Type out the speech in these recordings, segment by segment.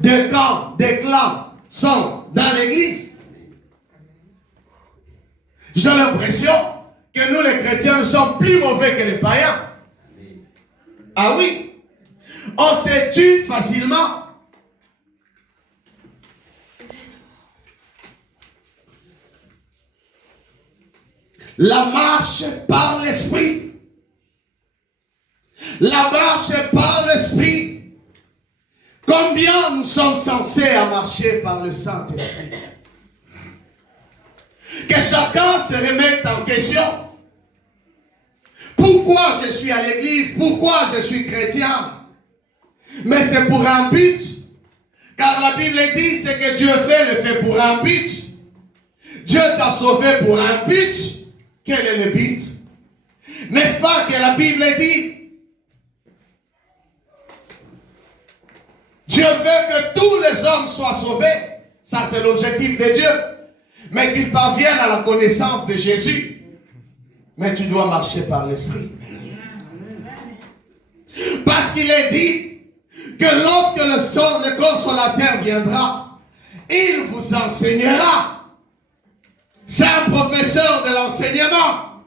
des camps, des clans sont dans l'église. J'ai l'impression que nous les chrétiens, nous sommes plus mauvais que les païens. Ah oui, on se tue facilement. La marche par l'esprit. La marche par l'esprit. Combien nous sommes censés à marcher par le Saint-Esprit? Que chacun se remette en question. Pourquoi je suis à l'église? Pourquoi je suis chrétien? Mais c'est pour un but. Car la Bible dit, ce que Dieu fait, le fait pour un but. Dieu t'a sauvé pour un but. Quel est le but? N'est-ce pas que la Bible dit? Dieu veut que tous les hommes soient sauvés. Ça, c'est l'objectif de Dieu. Mais qu'ils parviennent à la connaissance de Jésus. Mais tu dois marcher par l'Esprit. Parce qu'il est dit que lorsque le consolateur viendra, il vous enseignera. C'est un professeur de l'enseignement.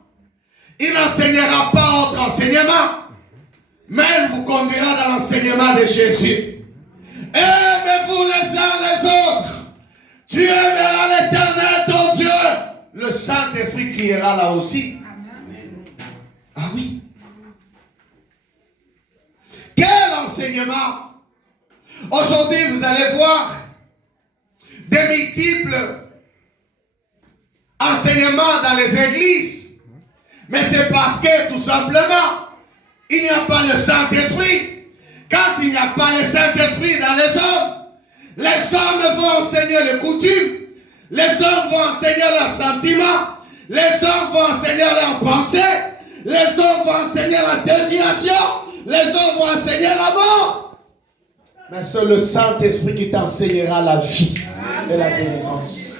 Il n'enseignera pas autre enseignement, mais il vous conduira dans l'enseignement de Jésus. Aimez-vous les uns les autres. Tu aimeras l'Éternel ton Dieu. Le Saint-Esprit criera là aussi. Ah oui. Quel enseignement! Aujourd'hui, vous allez voir des multiples enseignements dans les églises. Mais c'est parce que, tout simplement, il n'y a pas le Saint-Esprit. Quand il n'y a pas le Saint-Esprit dans les hommes vont enseigner les coutumes, les hommes vont enseigner leurs sentiments, les hommes vont enseigner leurs pensées, les hommes vont enseigner la déviation, les hommes vont enseigner la mort. Mais c'est le Saint-Esprit qui t'enseignera la vie et la délivrance.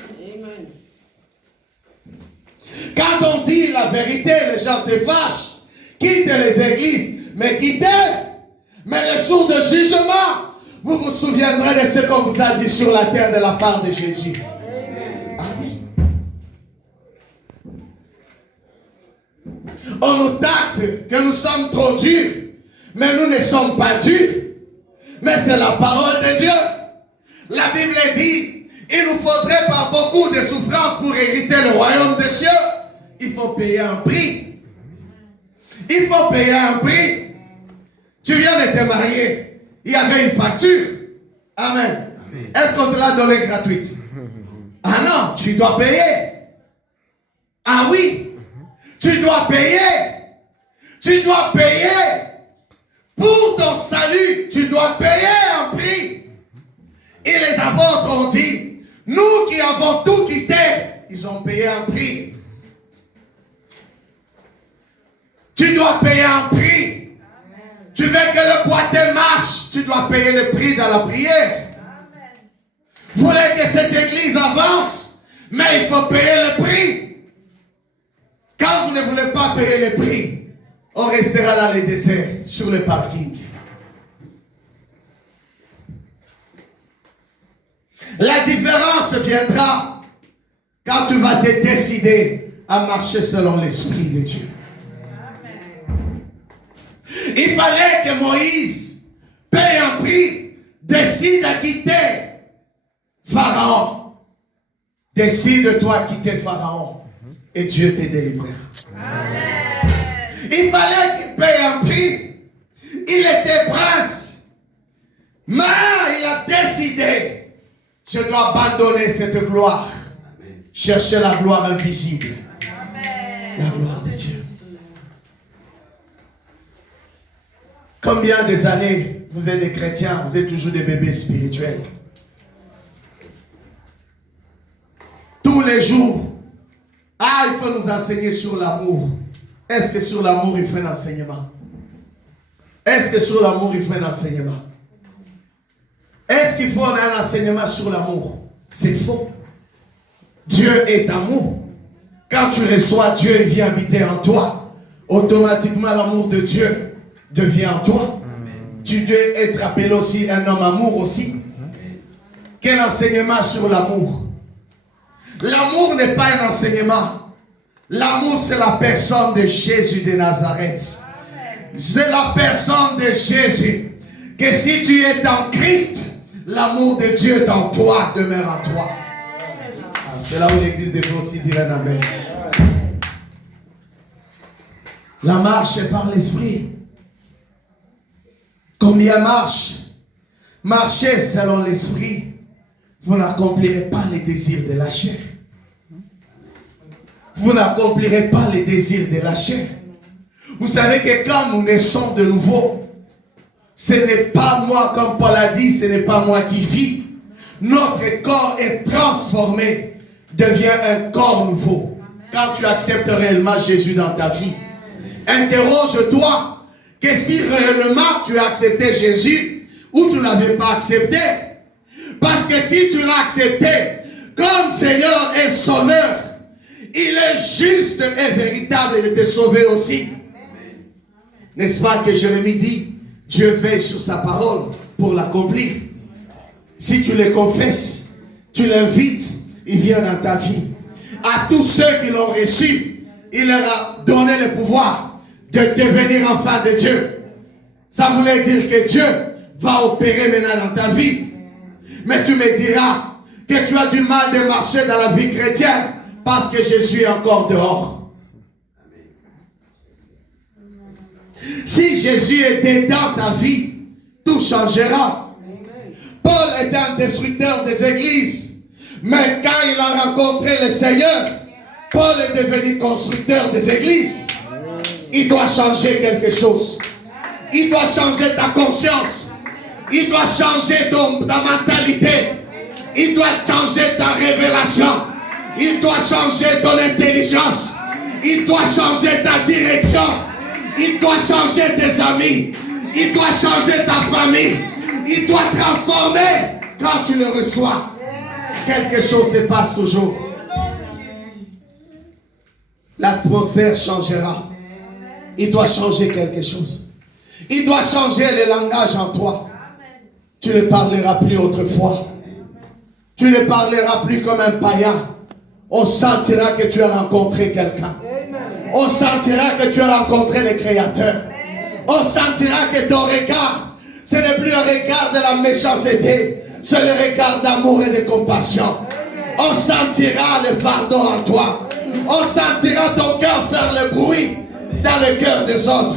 Quand on dit la vérité, les gens se fâchent. Quittez les églises, mais quittez. Mais le jour de jugement, vous vous souviendrez de ce qu'on vous a dit sur la terre de la part de Jésus. Ah oui. On nous taxe que nous sommes trop durs, mais nous ne sommes pas durs. Mais c'est la parole de Dieu. La Bible dit, il nous faudrait par beaucoup de souffrances pour hériter le royaume des cieux. Il faut payer un prix. Il faut payer un prix. Tu viens de te marier. Il y avait une facture. Amen. Est-ce qu'on te l'a donné gratuite? Ah non, tu dois payer. Ah oui. Tu dois payer. Tu dois payer. Pour ton salut, tu dois payer un prix. Et les apôtres ont dit, nous qui avons tout quitté, ils ont payé un prix. Tu dois payer un prix. Tu veux que le boîtier marche, tu dois payer le prix dans la prière. Vous voulez que cette église avance, mais il faut payer le prix. Quand vous ne voulez pas payer le prix, on restera dans les déserts, sur le parking. La différence viendra quand tu vas te décider à marcher selon l'Esprit de Dieu. Il fallait que Moïse paye un prix, décide à quitter Pharaon. Décide-toi à quitter Pharaon et Dieu te délivrera. Amen. Il fallait qu'il paye un prix. Il était prince. Mais il a décidé, je dois abandonner cette gloire. Amen. Chercher la gloire invisible. Amen. La gloire de Dieu. Combien des années vous êtes des chrétiens, vous êtes toujours des bébés spirituels? Tous les jours, il faut nous enseigner sur l'amour. Est-ce que sur l'amour il fait un enseignement? Est-ce que sur l'amour il fait un enseignement? Est-ce qu'il faut un enseignement sur l'amour? C'est faux. Dieu est amour. Quand tu reçois Dieu, il vient habiter en toi. Automatiquement, l'amour de Dieu devient en toi. Amen. Tu dois être appelé aussi un homme amour aussi. Amen. quel enseignement sur l'amour. L'amour n'est pas un enseignement. L'amour, c'est la personne de Jésus de Nazareth. C'est la personne de Jésus. Que si tu es dans Christ, l'amour de Dieu dans toi demeure en toi. C'est là où l'église devrait aussi dire un amen. La marche est par l'esprit. Combien marche? Marchez selon l'esprit. Vous n'accomplirez pas les désirs de la chair. Vous n'accomplirez pas les désirs de la chair. Vous savez que quand nous naissons de nouveau, ce n'est pas moi, comme Paul a dit, ce n'est pas moi qui vis. Notre corps est transformé, devient un corps nouveau. Quand tu acceptes réellement Jésus dans ta vie, interroge-toi que si réellement tu as accepté Jésus ou tu ne l'avais pas accepté. Parce que si tu l'as accepté comme Seigneur et Sauveur, il est juste et véritable de te sauver aussi. N'est-ce pas que Jérémie dit, Dieu veille sur sa parole pour l'accomplir. Si tu le confesses, tu l'invites, il vient dans ta vie. À tous ceux qui l'ont reçu, il leur a donné le pouvoir de devenir enfants de Dieu. Ça voulait dire que Dieu va opérer maintenant dans ta vie. Mais tu me diras que tu as du mal de marcher dans la vie chrétienne parce que Jésus est encore dehors. Si Jésus était dans ta vie, tout changera. Paul est un destructeur des églises. Mais quand il a rencontré le Seigneur, Paul est devenu constructeur des églises. Il doit changer quelque chose. Il doit changer ta conscience. Il doit changer ta mentalité. Il doit changer ta révélation. Il doit changer ton intelligence. Il doit changer ta direction. Il doit changer tes amis. Il doit changer ta famille. Il doit transformer quand tu le reçois. Quelque chose se passe toujours. L'atmosphère changera. Il doit changer quelque chose. Il doit changer le langage en toi. Tu ne parleras plus autrefois. Tu ne parleras plus comme un païen. On sentira que tu as rencontré quelqu'un. On sentira que tu as rencontré le Créateur. On sentira que ton regard, ce n'est plus le regard de la méchanceté, c'est le regard d'amour et de compassion. On sentira le fardeau en toi. On sentira ton cœur faire le bruit dans le cœur des autres.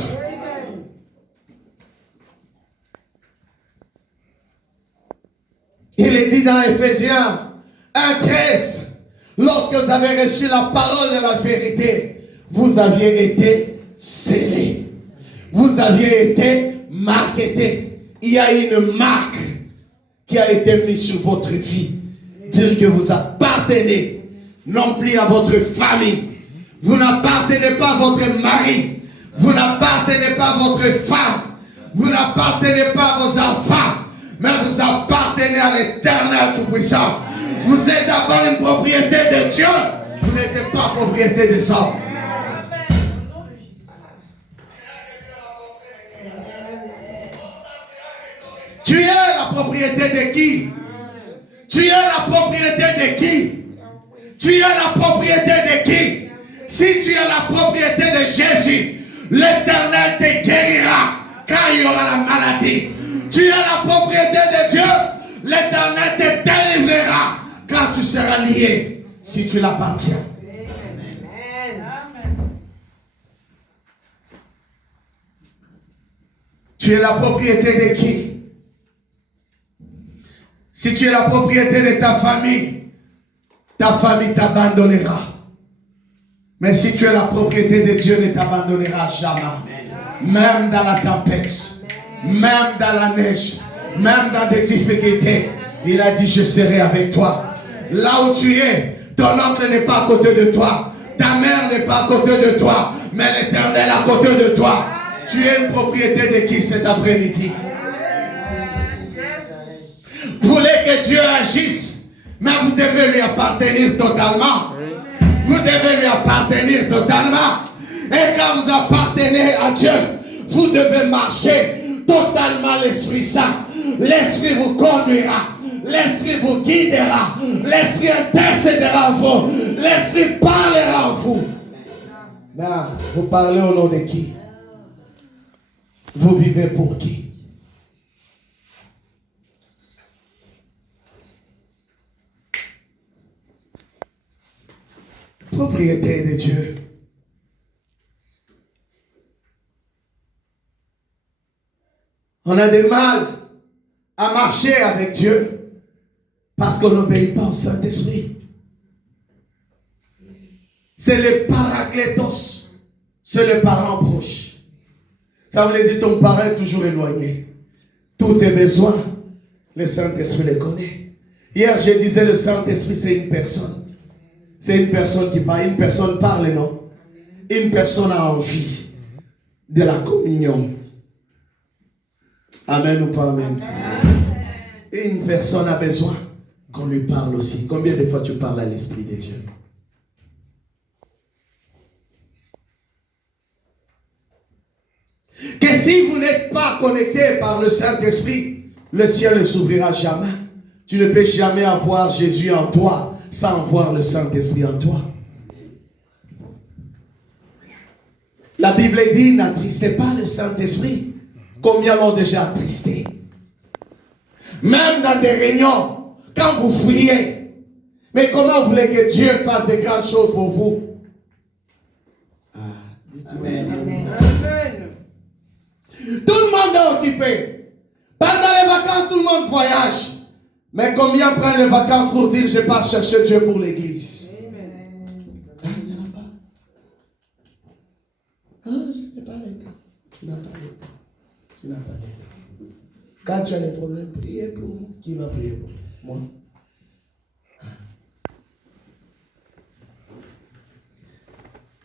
Il est dit dans Ephésiens 1:13, lorsque vous avez reçu la parole de la vérité, vous aviez été scellés. Vous aviez été marqués. Il y a une marque qui a été mise sur votre vie. Dire que vous appartenez non plus à votre famille. Vous n'appartenez pas à votre mari. Vous n'appartenez pas à votre femme. Vous n'appartenez pas à vos enfants. Mais vous appartenez à l'Éternel Tout-Puissant. Vous êtes d'abord une propriété de Dieu. Vous n'êtes pas propriété des hommes. Tu es la propriété de qui? Tu es la propriété de qui? Tu es la propriété de qui? Si tu es la propriété de Jésus, l'Éternel te guérira quand il y aura la maladie. Tu es la propriété de Dieu, l'Éternel te délivrera quand tu seras lié, si tu l'appartiens. Tu es la propriété de qui? Si tu es la propriété de ta famille t'abandonnera. Mais si tu es la propriété de Dieu, ne t'abandonnera jamais. Même dans la tempête, même dans la neige, même dans des difficultés, il a dit, je serai avec toi. Là où tu es, ton oncle n'est pas à côté de toi. Ta mère n'est pas à côté de toi. Mais l'Éternel est à côté de toi. Tu es une propriété de qui cet après-midi? Vous voulez que Dieu agisse, mais vous devez lui appartenir totalement. Vous devez lui appartenir totalement. Et quand vous appartenez à Dieu, vous devez marcher totalement l'Esprit Saint. L'Esprit vous conduira. l'Esprit vous guidera, l'Esprit intercédera en vous, l'Esprit parlera en vous. Là, vous parlez au nom de qui? Vous vivez pour qui? Propriété de Dieu. On a du mal à marcher avec Dieu parce qu'on n'obéit pas au Saint-Esprit. C'est le Paraclétos, c'est le parent proche. Ça veut dire ton parent est toujours éloigné. Tous tes besoins, le Saint-Esprit les connaît. Hier, je disais le Saint-Esprit, c'est une personne. C'est une personne qui parle. Une personne parle, non? Une personne a envie de la communion. Amen ou pas amen? Et une personne a besoin qu'on lui parle aussi. Combien de fois tu parles à l'Esprit de Dieu? Que si vous n'êtes pas connecté par le Saint-Esprit, le ciel ne s'ouvrira jamais. Tu ne peux jamais avoir Jésus en toi sans voir le Saint-Esprit en toi. La Bible dit, n'attristez pas le Saint-Esprit. Combien l'ont déjà attristé? Même dans des réunions, quand vous fouillez, mais comment vous voulez que Dieu fasse de grandes choses pour vous? Ah, dites-moi. Amen. Amen. Tout le monde est occupé. Pendant les vacances, tout le monde voyage. Mais combien prennent les vacances pour dire je pars chercher Dieu pour l'église? Ah, il n'y en a pas. Ah, je n'ai pas le temps. Tu n'as pas le temps. Tu n'as pas le temps. Quand tu as des problèmes, priez pour moi. Qui va prier pour moi?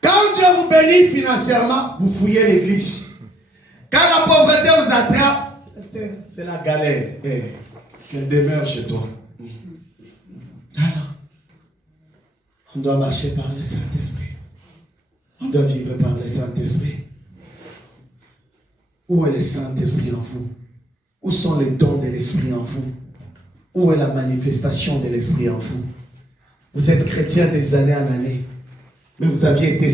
Quand Dieu vous bénit financièrement, vous fouillez l'église. Quand la pauvreté vous attrape, c'est la galère. Qu'elle demeure chez toi. Alors, on doit marcher par le Saint-Esprit. On doit vivre par le Saint-Esprit. Où est le Saint-Esprit en vous? Où sont les dons de l'Esprit en vous? Où est la manifestation de l'Esprit en vous? Vous êtes chrétien des années en années, mais vous aviez été